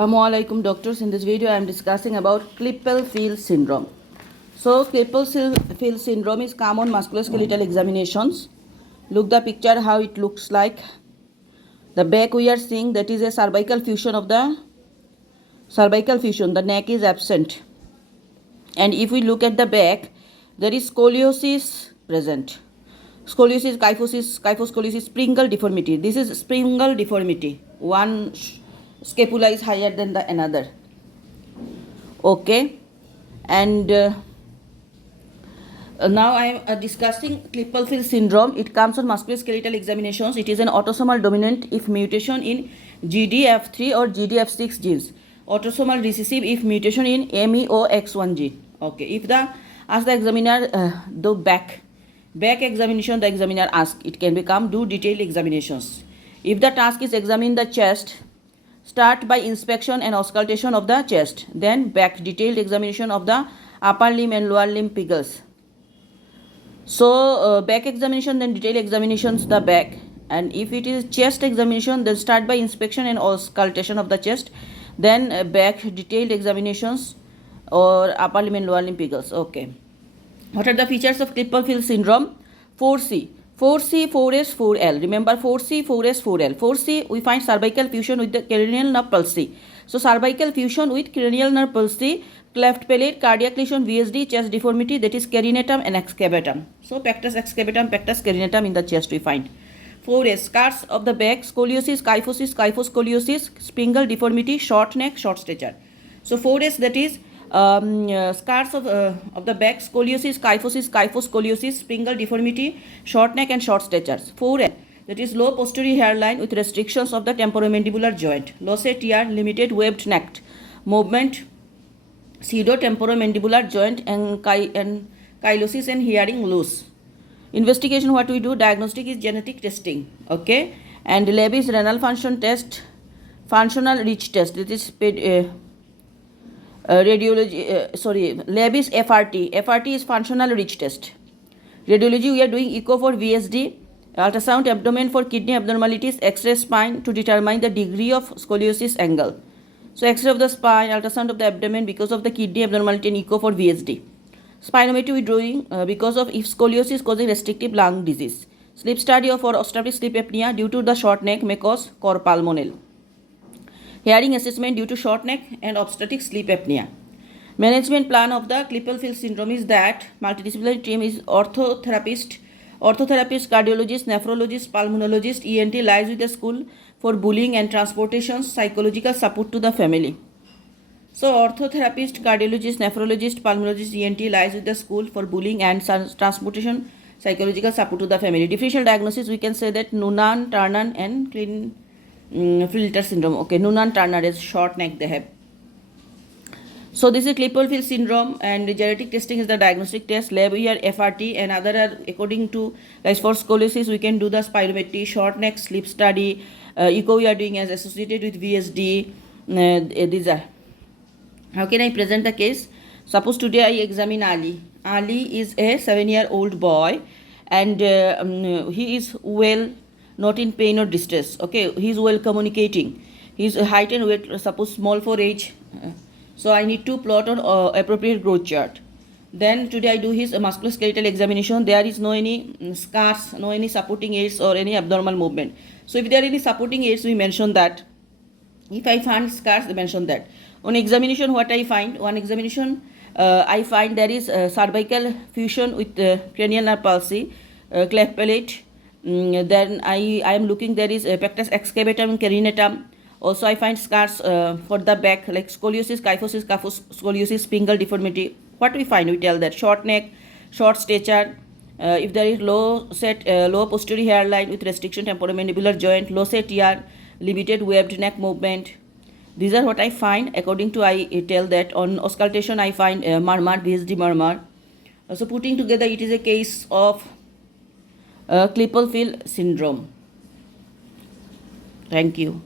Assalamualaikum doctors. In this video I am discussing about Klippel feil syndrome. So Klippel feil syndrome is common musculoskeletal examinations. Look the picture how it looks like. The back we are seeing, that is a cervical fusion of the cervical fusion. The neck is absent. And if we look at the back, there is scoliosis present. Scoliosis, kyphoscoliosis, springal deformity. This is springal deformity. One scapula is higher than the another. Okay, and now I am discussing Klippel feil syndrome. It comes on musculoskeletal examinations. It is an autosomal dominant if mutation in GDF3 or GDF6 genes. Autosomal recessive if mutation in MEOX1 gene. Okay, if the ask the examiner the back examination, the examiner ask, it can become do detailed examinations. If the task is examine the chest, start by inspection and auscultation of the chest, then back detailed examination of the upper limb and lower limb piggles. So back examination, then detailed examinations the back, and if it is chest examination, then start by inspection and auscultation of the chest, then back detailed examinations or upper limb and lower limb piggles. Okay, what are the features of Klippel feil syndrome? 4C, 4S, 4L. Remember 4C, 4S, 4L. 4C, we find cervical fusion with the cranial nerve palsy. So cervical fusion with cranial nerve palsy, cleft palate, cardiac lesion, VSD, chest deformity, that is carinatum and excavatum. So pectus excavatum, pectus carinatum in the chest we find. 4S, scars of the back, scoliosis, kyphoscoliosis, spingal deformity, short neck, short stature. So 4S, that is scars of the back, scoliosis, kyphoscoliosis, spingal deformity, short neck and short statures. 4L, that is low posterior hairline with restrictions of the temporomandibular joint, losse tear, limited webbed neck movement, pseudo-temporomandibular joint and chylosis and hearing loss. Investigation, what we do, diagnostic is genetic testing. Okay, and lab is renal function test, functional reach test, that is radiology, lab is FRT. FRT is functional reach test. Radiology, we are doing echo for VSD, ultrasound abdomen for kidney abnormalities, X-ray spine to determine the degree of scoliosis angle. So X-ray of the spine, ultrasound of the abdomen because of the kidney abnormality, and echo for VSD. Spirometry we doing because of if scoliosis causing restrictive lung disease. Sleep study for obstructive sleep apnea due to the short neck may cause cor pulmonale. Hearing assessment due to short neck and obstructive sleep apnea. Management plan of the Klippel feil syndrome is that multidisciplinary team is orthotherapist, cardiologist, nephrologist, pulmonologist, ENT lies with the school for bullying and transportation, psychological support to the family. So orthotherapist, cardiologist, nephrologist, pulmonologist, ENT lies with the school for bullying and transportation, psychological support to the family. Differential diagnosis, we can say that Noonan, Turner and Klippel syndrome. Okay, Noonan, Turner is short neck they have. So this is Klippel feil syndrome, and genetic testing is the diagnostic test. Lab we are FRT, and other are according to, guys, for scoliosis we can do the spirometry, short neck, sleep study, echo we are doing as associated with VSD. These are. How can I present the case? Suppose today I examine Ali. Ali is a 7-year-old boy, and he is well, not in pain or distress. Okay, he is well communicating. His height and weight, suppose small for age. So I need to plot on appropriate growth chart. Then today I do his musculoskeletal examination. There is no any scars, no any supporting aids or any abnormal movement. So if there are any supporting aids, we mention that. If I find scars, they mention that. On examination, what I find? One examination, I find there is cervical fusion with cranial nerve palsy, cleft palate. Then I am looking, there is pectus excavatum and carinatum. Also I find scars for the back like scoliosis, kyphoscoliosis, spingal deformity. What we find? We tell that short neck, short stature. If there is low posterior hairline with restriction temporomandibular joint, low set tear, limited webbed neck movement. These are what I find. According to I tell that on auscultation I find murmur, VSD murmur. So putting together, it is a case of Klippel feil syndrome. Thank you.